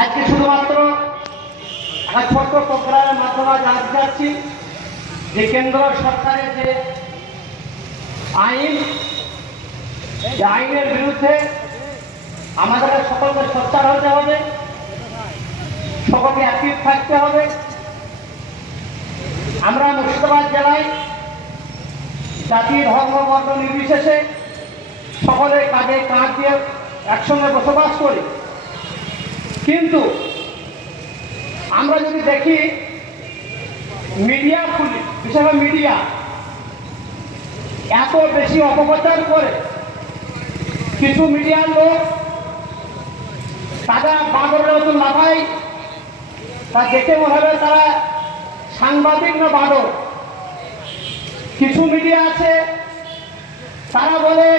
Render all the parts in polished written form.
আজকে শুধুমাত্র একটা ছোট্ট প্রোগ্রামের মাধ্যমে জানতে চাচ্ছি যে কেন্দ্র সরকারের যে আইনের বিরুদ্ধে আমাদের সকলকে সোচ্চার হতে হবে, সকলকে অ্যাক্টিভ থাকতে হবে। আমরা মুর্শিদাবাদ জেলায় জাতি ধর্ম বর্ণ নির্বিশেষে সকলে কাঁধে কাঁধ দিয়ে একসঙ্গে বসবাস করি, কিন্তু আমরা যদি দেখি মিডিয়া খুলি, বিশেষ করে মিডিয়া এত বেশি অপপ্রচার করে, কিছু মিডিয়ার লোক তারা বাঁদরের মতো লাফায়, তা দেখে মনে হবে তারা সাংবাদিক না বাঁদর। কিছু মিডিয়া আছে তারা বলে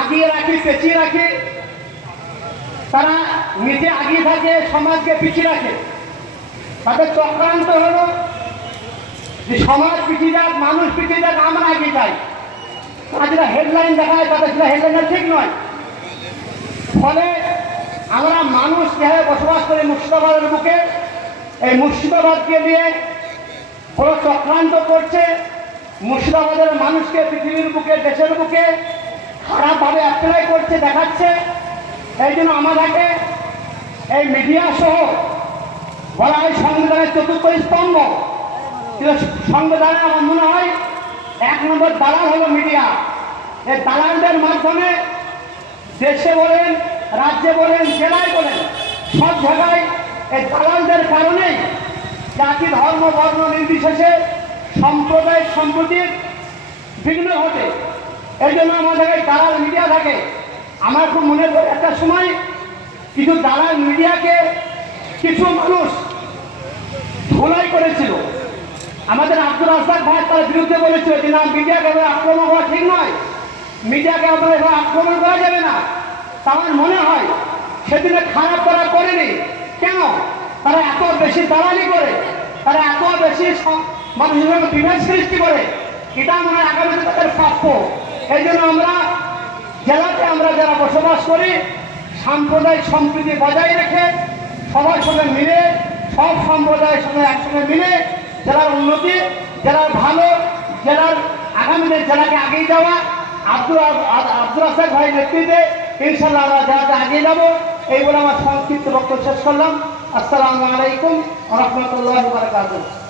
আগিয়ে রাখি পেছিয়ে রাখি, তারা নিজে আগিয়ে থাকে সমাজকে পিছিয়ে রাখে। তাদের চক্রান্ত হলো যে সমাজ পিছিয়ে যাক, মানুষ পিছিয়ে যাক, আমরা এগিয়ে যাই। তারা যেটা হেডলাইন দেখায় তাদের সেটা হেডলাইনটা ঠিক নয়। ফলে আমরা মানুষ যেভাবে বসবাস করি মুর্শিদাবাদের বুকে, এই মুর্শিদাবাদকে নিয়ে বড় চক্রান্ত করছে, মুর্শিদাবাদের মানুষকে পৃথিবীর বুকে দেশের বুকে খারাপভাবে অ্যাপ্লাই করছে, দেখাচ্ছে। এই জন্য আমাদেরকে এই মিডিয়া সহ বলা হয় সংবিধানের চতুর্থ স্তম্ভ, কিন্তু সংবিধানে আমার মনে হয় 1 নম্বর দালাল হলো মিডিয়া। এই দালালদের মাধ্যমে দেশে বলেন, রাজ্যে বলেন, জেলায় বলেন, সব জায়গায় এই দালালদের কারণেই জাতি ধর্ম বর্ণ নির্বিশেষে সাম্প্রদায়িক সম্প্রীতির বিঘ্ন ঘটে। এই জন্য আমাদের এই দালাল মিডিয়া থাকে। আমার খুব মনে পড়ে একটা সময় কিছু দালাল মিডিয়াকে কিছু মানুষ ধুলাই করেছিল। আমাদের আব্দুল রাজ্জাক ভাই তার বিরুদ্ধে বলেছিল যে না, মিডিয়াকে আক্রমণ করা ঠিক নয়, মিডিয়াকে আপনার আক্রমণ করা যাবে না। আমার মনে হয় সেদিনে খারাপ করা করেনি। কেন? তারা এত বেশি দালালি করে, তারা এত বেশি মানুষের বিভেদ সৃষ্টি করে, এটা মনে হয় আগামীতে তাদের প্রাপ্য। এই জন্য আমরা জেলাতে আমরা যারা বসবাস করি সাম্প্রদায়িক সম্প্রীতি বজায় রেখে সবার সঙ্গে মিলে, সব সম্প্রদায়ের সঙ্গে একসঙ্গে মিলে জেলার উন্নতি, জেলার ভালো, জেলার আগামীতে জেলাকে আগিয়ে যাওয়া, আব্দুল রাজ্জাক ভাইয়ের নেতৃত্বে ইনশাল্লাহ আমরা জেলাতে আগিয়ে যাবো। এই বলে আমার সংক্ষিপ্ত বক্তব্য শেষ করলাম। আসসালামু আলাইকুম ওয়া রাহমাতুল্লাহি ওয়া বারাকাতুহু।